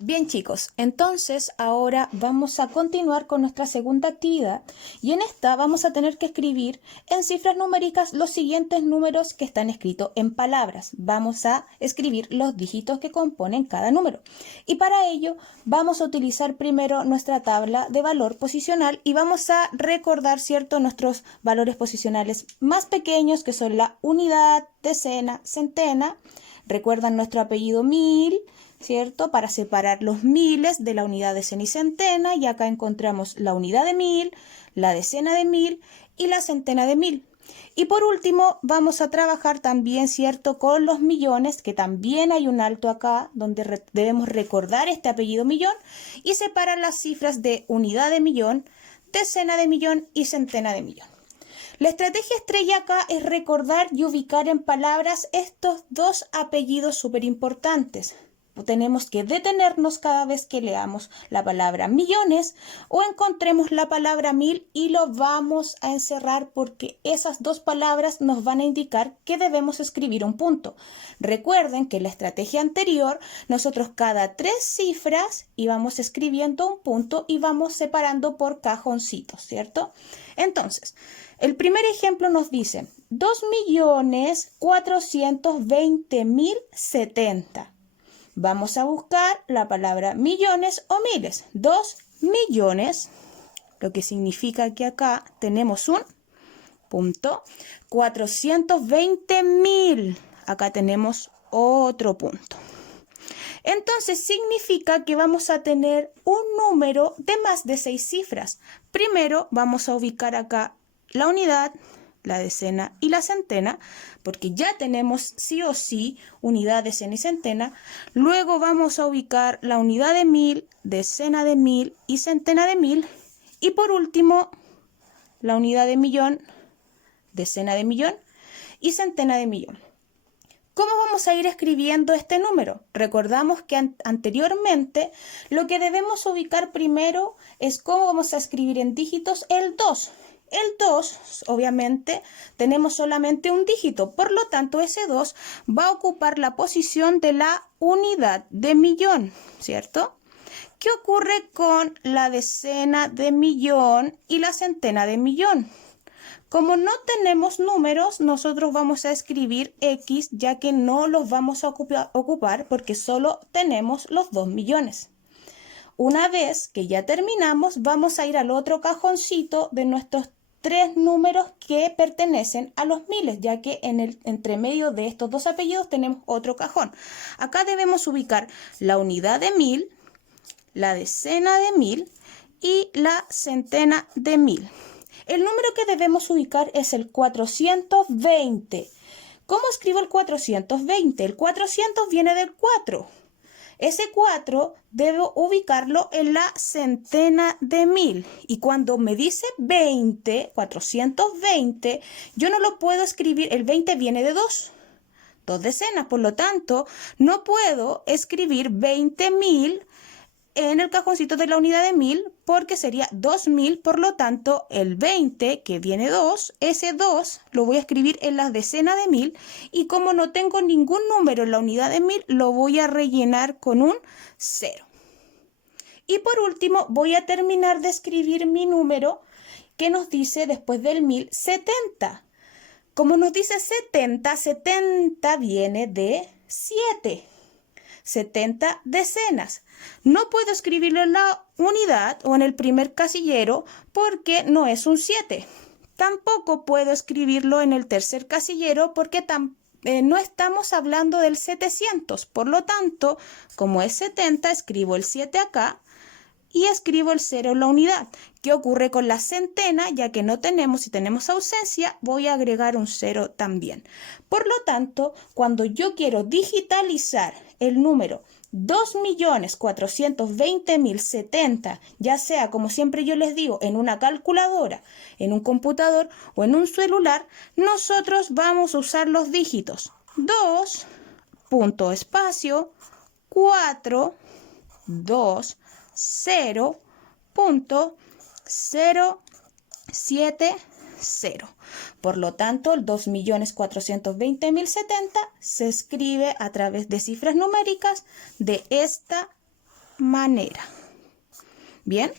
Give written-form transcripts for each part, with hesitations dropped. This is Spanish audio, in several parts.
Bien chicos, entonces ahora vamos a continuar con nuestra segunda actividad y en esta vamos a tener que escribir en cifras numéricas los siguientes números que están escritos en palabras. Vamos a escribir los dígitos que componen cada número y para ello vamos a utilizar primero nuestra tabla de valor posicional y vamos a recordar, ¿cierto?, nuestros valores posicionales más pequeños que son la unidad, decena, centena. Recuerdan nuestro apellido mil, ¿cierto? Para separar los miles de la unidad decena y centena, y acá encontramos la unidad de mil, la decena de mil y la centena de mil. Y por último vamos a trabajar también, ¿cierto?, con los millones, que también hay un alto acá donde debemos recordar este apellido millón y separar las cifras de unidad de millón, decena de millón y centena de millón. La estrategia estrella acá es recordar y ubicar en palabras estos dos apellidos súper importantes. Tenemos que detenernos cada vez que leamos la palabra millones o encontremos la palabra mil y lo vamos a encerrar porque esas dos palabras nos van a indicar que debemos escribir un punto. Recuerden que en la estrategia anterior nosotros cada 3 cifras íbamos escribiendo un punto y vamos separando por cajoncitos, ¿cierto? Entonces, el primer ejemplo nos dice 2.420.070. Vamos a buscar la palabra millones o miles. 2 millones, lo que significa que acá tenemos un punto. 420.000, acá tenemos otro punto. Entonces significa que vamos a tener un número de más de 6 cifras. Primero vamos a ubicar acá la unidad, la decena y la centena, porque ya tenemos sí o sí unidad, decena y centena. Luego vamos a ubicar la unidad de mil, decena de mil y centena de mil. Y por último, la unidad de millón, decena de millón y centena de millón. ¿Cómo vamos a ir escribiendo este número? Recordamos que anteriormente lo que debemos ubicar primero es cómo vamos a escribir en dígitos el 2. El 2, obviamente, tenemos solamente un dígito, por lo tanto ese 2 va a ocupar la posición de la unidad de millón, ¿cierto? ¿Qué ocurre con la decena de millón y la centena de millón? Como no tenemos números, nosotros vamos a escribir X, ya que no los vamos a ocupar porque solo tenemos los 2 millones. Una vez que ya terminamos, vamos a ir al otro cajoncito de nuestros 3 números que pertenecen a los miles, ya que en el entremedio de estos dos apellidos tenemos otro cajón. Acá debemos ubicar la unidad de mil, la decena de mil y la centena de mil. El número que debemos ubicar es el 420. ¿Cómo escribo el 420? El 400 viene del 4. Ese 4 debo ubicarlo en la centena de mil. Y cuando me dice 20, 420, yo no lo puedo escribir. El 20 viene de 2 decenas. Por lo tanto, no puedo escribir 20.000 en el cajoncito de la unidad de mil porque sería 2000, por lo tanto el 20 que viene 2, ese 2 lo voy a escribir en la decena de mil y como no tengo ningún número en la unidad de mil lo voy a rellenar con un 0. Y por último voy a terminar de escribir mi número que nos dice después del 1000, 70. Como nos dice 70, 70 viene de 7. 70 decenas. No puedo escribirlo en la unidad o en el primer casillero porque no es un 7. Tampoco puedo escribirlo en el tercer casillero porque no estamos hablando del 700. Por lo tanto, como es 70, escribo el 7 acá y escribo el 0 en la unidad. ¿Qué ocurre con la centena? Ya que no tenemos, si tenemos ausencia, voy a agregar un 0 también. Por lo tanto, cuando yo quiero digitalizar el número 2.420.070, ya sea, como siempre yo les digo, en una calculadora, en un computador o en un celular, nosotros vamos a usar los dígitos 2, punto espacio, 4, 2, 0.070. Por lo tanto, el 2.420.070 se escribe a través de cifras numéricas de esta manera. Bien.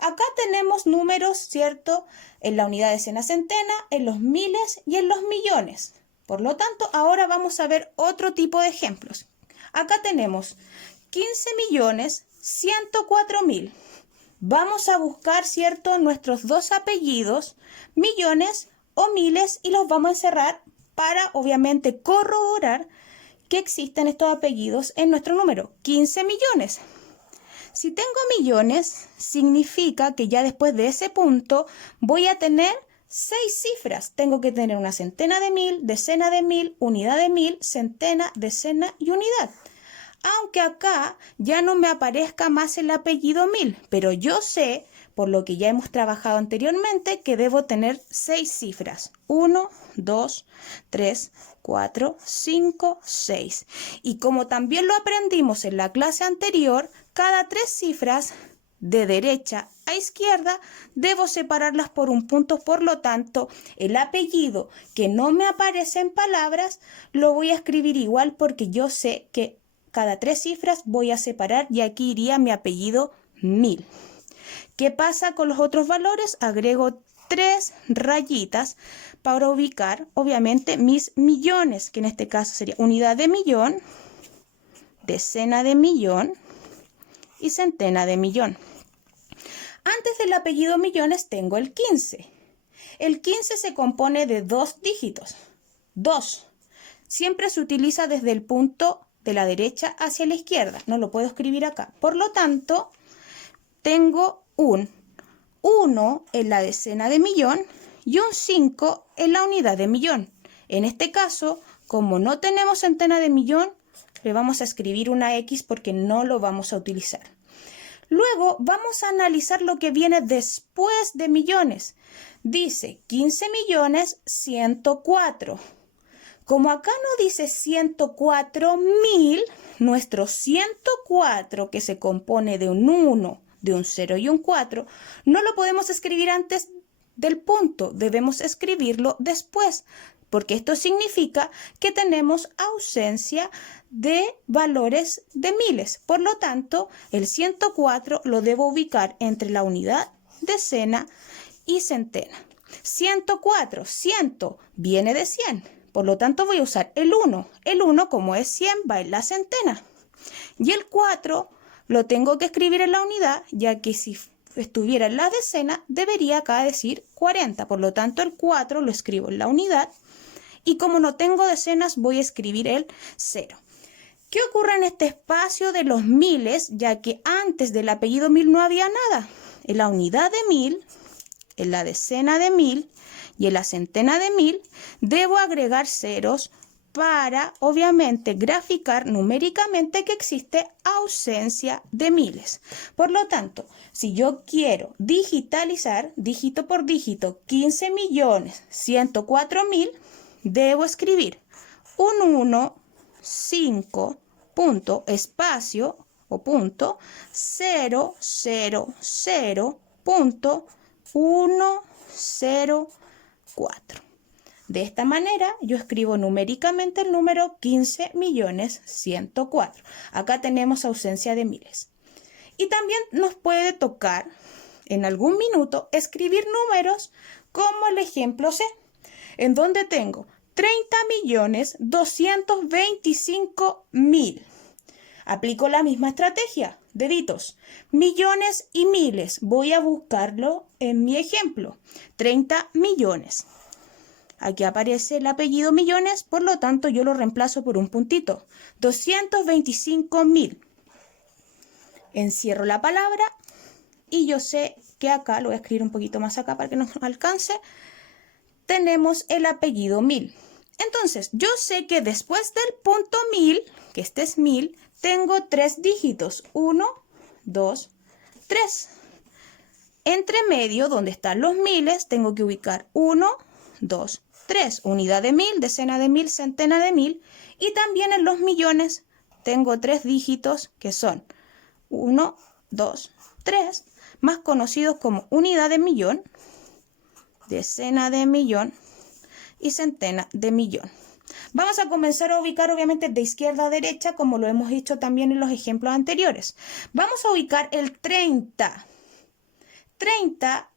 Acá tenemos números, ¿cierto? En la unidad, decena, centena, en los miles y en los millones. Por lo tanto, ahora vamos a ver otro tipo de ejemplos. Acá tenemos 15.104.000. Vamos a buscar, ¿cierto?, nuestros dos apellidos, millones o miles, y los vamos a encerrar para, obviamente, corroborar que existen estos apellidos en nuestro número. 15 millones. Si tengo millones, significa que ya después de ese punto voy a tener 6 cifras. Tengo que tener una centena de mil, decena de mil, unidad de mil, centena, decena y unidad. Aunque acá ya no me aparezca más el apellido mil, pero yo sé, por lo que ya hemos trabajado anteriormente, que debo tener 6 cifras. 1, 2, 3, 4, 5, 6. Y como también lo aprendimos en la clase anterior, cada 3 cifras de derecha a izquierda debo separarlas por un punto. Por lo tanto, el apellido que no me aparece en palabras lo voy a escribir igual, porque yo sé que cada 3 cifras voy a separar y aquí iría mi apellido mil. ¿Qué pasa con los otros valores? Agrego 3 rayitas para ubicar, obviamente, mis millones, que en este caso sería unidad de millón, decena de millón y centena de millón. Antes del apellido millones tengo el 15. El 15 se compone de 2 dígitos. 2. Siempre se utiliza desde el punto de la derecha hacia la izquierda. No lo puedo escribir acá. Por lo tanto, tengo un 1 en la decena de millón y un 5 en la unidad de millón. En este caso, como no tenemos centena de millón, le vamos a escribir una X porque no lo vamos a utilizar. Luego vamos a analizar lo que viene después de millones. Dice 15.104.000. Como acá no dice 104.000, nuestro 104, que se compone de un 1, de un 0 y un 4, no lo podemos escribir antes del punto, debemos escribirlo después, porque esto significa que tenemos ausencia de valores de miles. Por lo tanto, el 104 lo debo ubicar entre la unidad, decena y centena. 104, 100 viene de 100. Por lo tanto, voy a usar el 1. El 1, como es 100, va en la centena. Y el 4 lo tengo que escribir en la unidad, ya que si estuviera en la decena, debería acá decir 40. Por lo tanto, el 4 lo escribo en la unidad. Y como no tengo decenas, voy a escribir el 0. ¿Qué ocurre en este espacio de los miles? Ya que antes del apellido mil no había nada. En la unidad de mil, en la decena de mil y en la centena de mil, debo agregar ceros para, obviamente, graficar numéricamente que existe ausencia de miles. Por lo tanto, si yo quiero digitalizar, dígito por dígito, 15.104.000, debo escribir un 1, 5, punto, espacio o punto, 0, 0, 0, punto, 1, 0, 4. De esta manera yo escribo numéricamente el número 15.104.000. Acá tenemos ausencia de miles. Y también nos puede tocar en algún minuto escribir números como el ejemplo C, en donde tengo 30.225.000. Aplico la misma estrategia, deditos, millones y miles. Voy a buscarlo en mi ejemplo. 30 millones. Aquí aparece el apellido millones, por lo tanto yo lo reemplazo por un puntito. 225.000. Encierro la palabra y yo sé que acá, lo voy a escribir un poquito más acá para que nos alcance, tenemos el apellido mil. Entonces, yo sé que después del punto 1000, que este es 1000, tengo 3 dígitos. 1, 2, 3. Entre medio, donde están los miles, tengo que ubicar 1, 2, 3. Unidad de 1000, decena de 1000, centena de 1000. Y también en los millones tengo 3 dígitos que son 1, 2, 3, más conocidos como unidad de millón, decena de millón y centena de millón. Vamos a comenzar a ubicar obviamente de izquierda a derecha, como lo hemos hecho también en los ejemplos anteriores. Vamos a ubicar el 30. 30,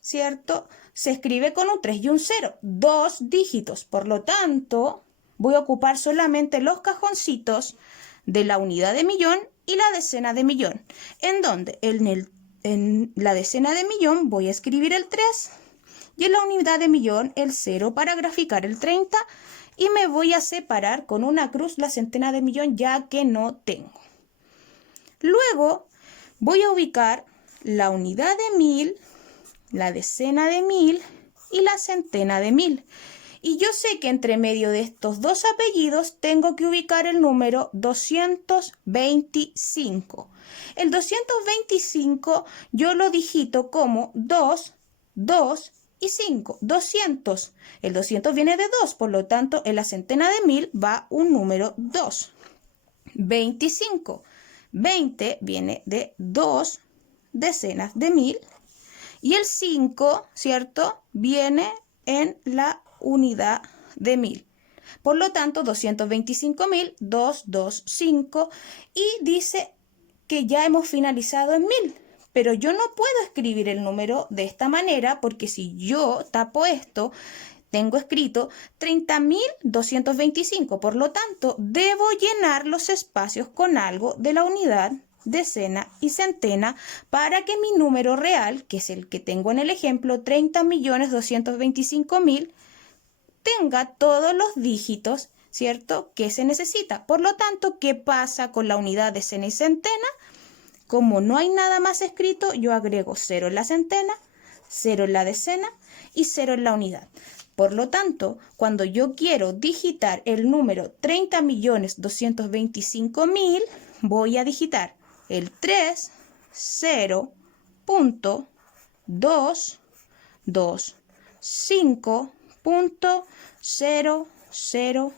¿cierto? Se escribe con un 3 y un 0, 2 dígitos. Por lo tanto, voy a ocupar solamente los cajoncitos de la unidad de millón y la decena de millón. En donde en la decena de millón voy a escribir el 3 y en la unidad de millón el 0 para graficar el 30 y me voy a separar con una cruz la centena de millón ya que no tengo. Luego voy a ubicar la unidad de 1000, la decena de 1000 y la centena de 1000. Y yo sé que entre medio de estos dos apellidos tengo que ubicar el número 225. El 225 yo lo digito como 2, 2 y 5, 200. El 200 viene de 2, por lo tanto en la centena de 1000 va un número 2. 25. 20 viene de 2 decenas de 1000 y el 5, ¿cierto? Viene en la unidad de 1000. Por lo tanto, 225.000, 225 y dice que ya hemos finalizado en 1000. Pero yo no puedo escribir el número de esta manera porque si yo tapo esto, tengo escrito 30.225. Por lo tanto, debo llenar los espacios con algo de la unidad, decena y centena para que mi número real, que es el que tengo en el ejemplo, 30.225.000, tenga todos los dígitos, ¿cierto?, que se necesita. Por lo tanto, ¿qué pasa con la unidad, decena y centena? Como no hay nada más escrito, yo agrego 0 en la centena, 0 en la decena y 0 en la unidad. Por lo tanto, cuando yo quiero digitar el número 30.225.000, voy a digitar el 3, 0, punto, 2, 2, 5, punto, 0, 0,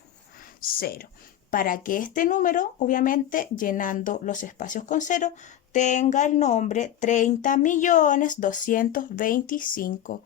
0. Para que este número, obviamente, llenando los espacios con 0, tenga el nombre 30.225.000.